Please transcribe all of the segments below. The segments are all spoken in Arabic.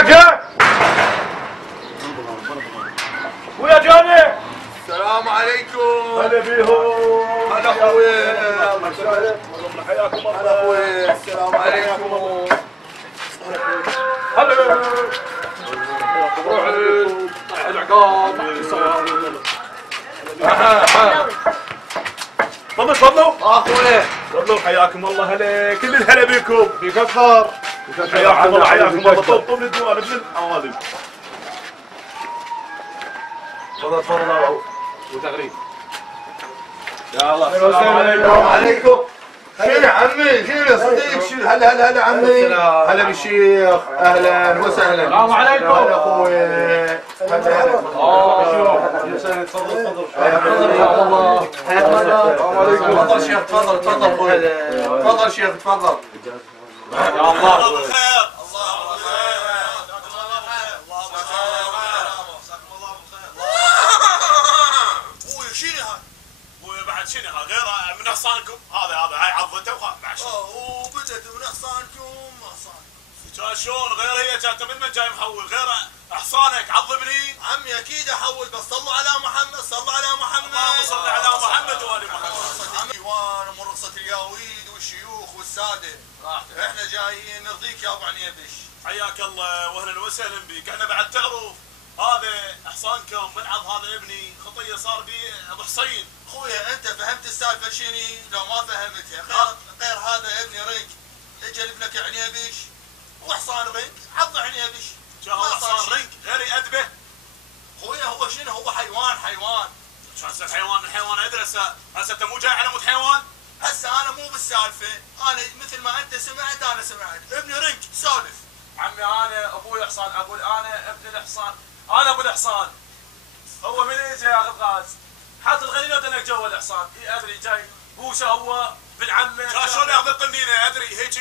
جاك ويا جاني. السلام عليكم. هلا بيهم. هلا اخوي. حياكم الله. هلا اخوي. السلام عليكم. هلا روح العقاب. تفضلوا اخوي. تفضلوا حياكم الله. هلا كل الهلا بكم. فيك اكثر. حياكم الله حياكم الله. طب الديوان ابن العوالم. تفضل تفضل وتغريب. يا الله السلام عليكم. وعليكم. شنو عمي؟ شنو صديق؟ شنو هلا هلا عمي. هلا بالشيخ. اهلا وسهلا. السلام عليكم. هلا اخوي. هلا. يا سيدي تفضل تفضل. حياك الله. حياك الله. السلام عليكم. تفضل شيخ تفضل تفضل اخوي. تفضل شيخ تفضل. يا الله. شنو غير من احصانكم هذا هاي عضته وبعد وبدت من احصانكم احصانكم. شلون غير هي كانت من جاي محول غير احصانك عضبني عمي اكيد احول بس صلوا على محمد صلوا على محمد. اللهم صل على محمد وال محمد. الديوان ورخصة الياويد والشيوخ والساده احنا جايين نرضيك يا ابو عنيبش. حياك الله واهلا وسهلا بك. احنا بعد تعرف هذا احصانكم من عض هذا ابني خطيه صار بي ابو حسين. اخويا انت فهمت السالفه شني؟ لو ما فهمتها غير هذا ابني رنك اجى لابنك عنيبش وحصان رنك عض عنيبش. هذا حصان رنك غير يأدبه. اخويا هو شنو؟ هو حيوان. شو هسه الحيوان من حيوان ادري هسه انت مو جاي على مود حيوان؟ هسه انا مو بالسالفه، انا مثل ما انت سمعت انا سمعت، ابني رنك سولف. عمي انا ابوي حصان، اقول انا ابن الحصان، انا ابو الحصان. هو من اجى ياخذ غاز؟ حاط الغنيمه انك جوا الحصان، اي ادري جاي بوشه هو بن عمه. شلون ياخذ القنينه ادري هيك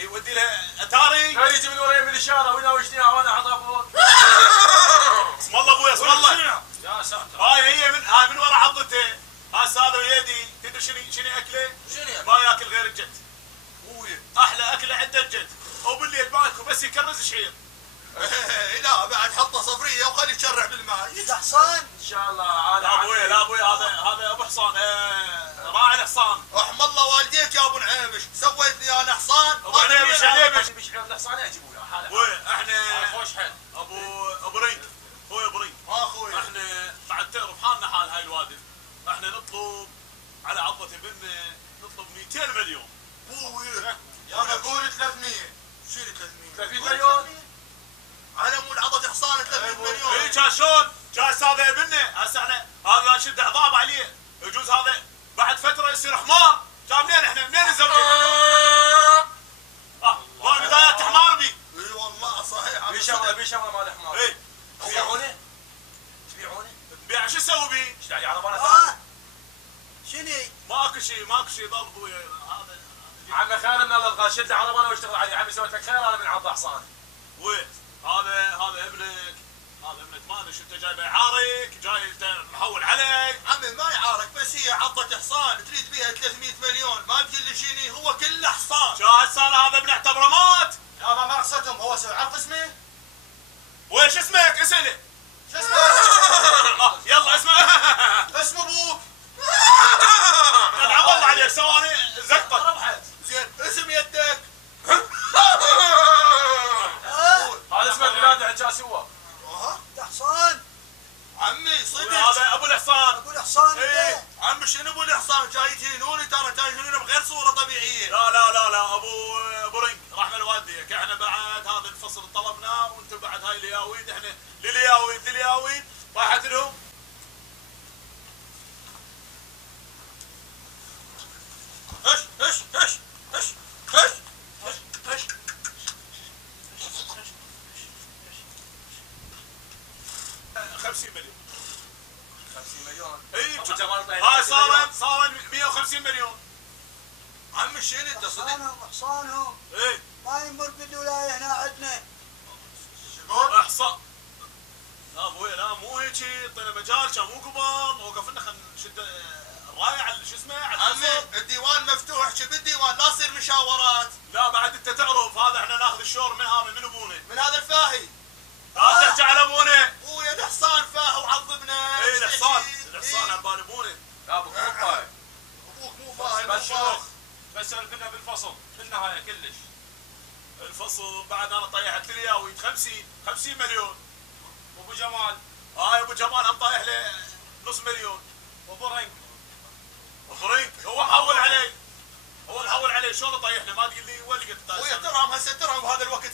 يودي له اتاري؟ كان يجي من وراي من الاشاره ويناوشني وانا احطها فوق. اسم الله ابوي اسم الله. يا ساتر. هاي من ورا عضته. هسه هذا ويدي تدري شنو اكله؟ شنو؟ ما ياكل غير الجد. ابوي احلى اكله عنده الجد. وبالليل باكو بس يكرز شعير. لا بعد حطه صفريه وخليه يشرح بالماء. يا حصان ان شاء الله. انا لا ابوي هذا ابو حصان راعي الحصان. رحم الله والديك يا ابو نعيمش، سويت لي انا حصان. ابو نعيمش عليمش بيشعر الحصان يعجبوا له حاله. احنا خوش حل. ابو رينك هو ابو رينك. اخوي احنا بعد تعرف حالنا حال هاي الوادي. احنا نطلب على عضة ابننا نطلب 200 مليون. ابوي انا اقول 300. شنو 300 مليون؟ على مود عضة حصان 300 مليون. اي كان شلون؟ جالس هذا ابننا هسه احنا هذا نشد عظام عليه، يجوز هذا بعد فتره يصير حمار. جاب منين احنا منين الزوجين؟ ما بدايات حمار بي. اي والله صحيح. بيشمره مال حمار. اي تبيعونه؟ نبيع شو اسوي بيه؟ ايش داعي على بالك؟ شنو؟ ماكو شيء ضل ابوي هذا. عمي خير من الله الغاز، شد عربانه واشتغل عليه. عمي سويت لك خير انا من عض حصان. وين؟ هذا ابنك ما ادري شو انت جايبه يعارك، جاي انت محول علي. عمي ما يعارك بس هي عضة حصان تريد بيها 300 مليون، ما بجي لي شيني هو كله حصان. شو هسه هذا ابن اعتبره مات؟ لا ما اقصدهم، هو عرف اسمه؟ ويش اسمك؟ اسأله. شو اسمه؟ يلا اسمه. اسم ابوك. العب الله عليك ثواني زقطه. زين اسم يده. لا ابو رنك رحمه لوالديك، احنا بعد هذا الفصل طلبنا وانتم بعد هاي الياويد، احنا للياويد طاحت لهم. هش هش هش هش هش هش 50 مليون. 50 مليون. اي ابو جمال طيب هاي صار 150 مليون. عم الشيل انت صدق. حصانهم اي ما يمر بالولايه هنا عندنا. شقول؟ احصاء. لا ابوي لا مو هيك، اعطينا مجال كان مو قبل، وقف لنا خلينا نشد الرايه على شو اسمه على عمي الفصل. الديوان مفتوح، شوف الديوان لا تصير مشاورات. لا بعد انت تعرف هذا احنا ناخذ الشور من هذا من ابونا. من هذا الفاهي. لا تحكي على ابونا. ويا الحصان فاه وعذبنا. اي الحصان عن بال ابونا. لا ابوك مو فاهم. ابوك مو فاهم. بس شيوخ بس لنا بالفصل بالنهايه كلش. الفصل بعد انا طيحت لي ياويد 50 مليون. وابو جمال هاي ابو جمال هم طايح له نص مليون. وابو رنك هو محول عليه شلون طيحنا؟ ما تقول لي وين لقيت ويا ترهم هسه ترهم بهذا الوقت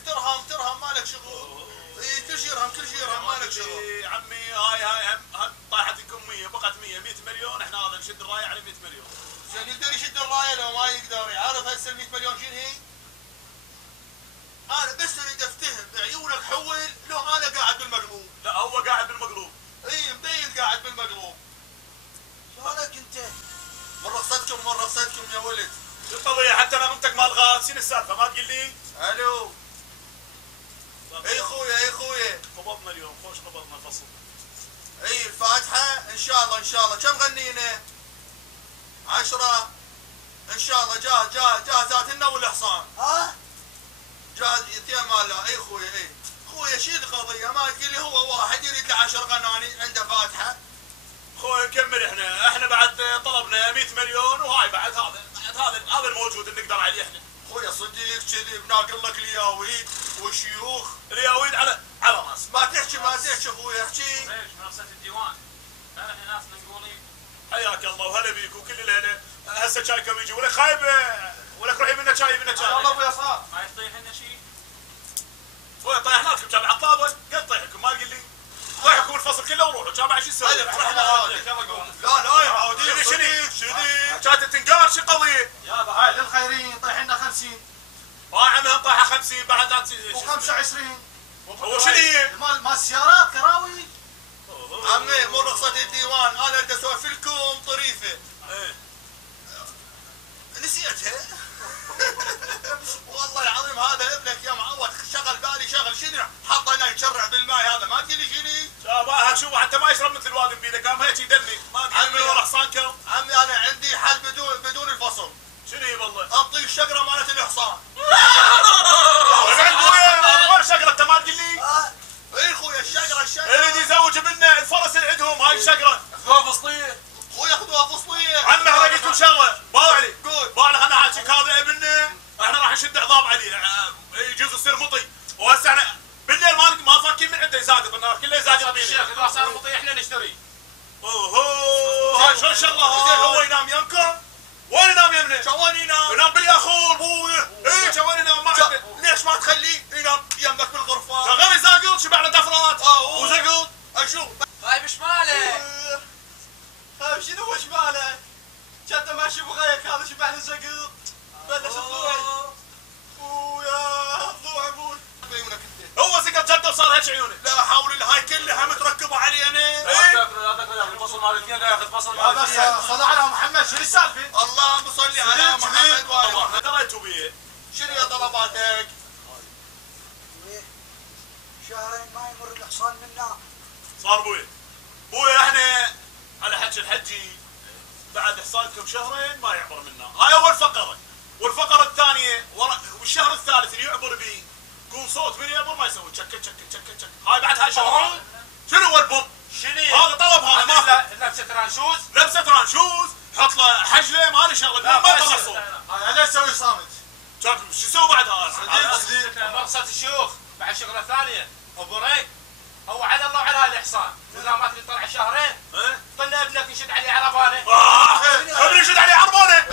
ترهم مالك شغل. اي كل شيء يرهم مالك شغل. عمي هاي هم طاحت لكم 100 بقت 100 مليون، احنا هذا نشد الرايه على 100 مليون. زين يقدر يشد الرايه لو ما يقدر يعرف هسه ال 100 مليون شنو هي؟ انا بس اريد افتهم بعيونك حول لو انا قاعد بالمقلوب. لا هو قاعد بالمقلوب. اي مبين قاعد بالمقلوب. شلونك انت؟ من رخصتكم يا ولد. شو القضيه؟ حتى انا منتك مال غاز، شنو السالفه؟ ما تقول لي؟ الو. اي خويا قبضنا اليوم، خوش قبضنا الفصل. اي الفاتحه ان شاء الله كم غنينا؟ 10 ان شاء الله. جاهزات لنا والحصان. ها؟ جاهز يتيم ماله. اي خويا شيل القضيه، ما تقول لي هو واحد يريد له 10 غناني عنده فاتحه. خوي نكمل احنا بعد طلبنا 100 مليون، وهاي بعد هذا الموجود اللي نقدر عليه احنا. خويا صدق كذي بناقل لك الياويد والشيوخ. الياويد على راس. ما تحكي خويا احكي. ليش منصه الديوان؟ احنا ناس منقولين. حياك الله وهلا بيك وكل ليله. هسه شايكم يجي ولك خايب ولك روحي منا شاي الله ابو يسار. ما يطيح لنا شيء. خوي طيحنا لكم جامع عطابه، قد طيحكم ما تقول لي. طيحكم الفصل كله وروحوا جامع شو تسوي؟ لا يا عودي شنو كانت تنقار شو قضيه؟ يابا هاي للخيرين طيح لنا 50 هاي عمها طايحه 50 بعد و25. هو شنو هي؟ مال السيارات كراوي. عمي مو رخصة الديوان، انا اريد اسولف لكم طريفه. ايه نسيتها. والله العظيم هذا ابنك يا معود شغل بالي شنو حطه هنا يتشرع بالماء هذا ما تقول لي شنو؟ شابه شوف حتى ما يشرب مثل الواد بيده قام هيك يدني ما تقول لي ورا حصانكم. عمي انا عندي حل بدون الفصل. شنو هي والله؟ اعطيه الشقره مالت الحصان. وين شقره انت ما تقول لي؟ اي خويا الشقره يريد يزوج ابننا الفرس اللي عندهم هاي الشقره. خذوها فصليه. خويا خذوها فصليه. عمي انا قلت لكم شغله باوع علي. قول. باوع خلنا نحاكيك هذا ابننا احنا راح نشد عظام عليه يجوز يصير مطي، وهسه احنا بالليل ما فاكين من عنده يزاقط النهار كله يزاقط بينا. الشيخ اذا صار مطيح احنا نشتري. اوهو هاي شلون شغله زين هاي؟ هو ينام يمكم؟ وين ينام يمنا؟ شلون ينام؟ ينام بالياخور ابويا. اي شلون ينام ما عنده. ليش ما تخليه ينام يمك بالغرفه؟ شغال يزاقط شبعنا دفرات وزقط. اشوف طيب ايش ماله؟ طيب شنو وش ماله؟ كنت ماشي بغيك هذا شبعنا زقط. بلش الضوء. ويا الضوء ابوي. عيونك انت. هو زقط جده وصار هيك عيونه. لا حول الله هاي كلها متركبه علينا. لا تقدر ياخذ الفصل مال الاثنين، لا ياخذ فصل مال بس الاثنين. صل على محمد شنو السالفه؟ اللهم صل على محمد وآل الله محمد. دريتوا بيه. شنو يا طلباتك؟ شهرين ما يمر الحصان منا. صار بويا احنا على حكي الحجي بعد حصانكم شهرين ما يعبر منا. هاي اول فقره، والفقره الثانيه والشهر الثالث اللي يعبر بيه يكون صوت من يعبر ما يسوي تشك تشك تشك تشك. هاي بعد هاي شهر. شنو هو البوم؟ شنو هذا طلب هذا ما لبسه رانشوز. لبسه رانشوز حط له حجله ما له شغله ما طلع صوت. هاي ليش تسوي صامت؟ شو يسوي بعد هذا؟ مرصة الشيوخ بعد شغله ثانيه. ابو ريك هو على الله وعلى هاي الاحصان، اذا ما تريد طلع شهرين طلع ابنك يشد عليه عربانه. ابني يشد عليه عربانه.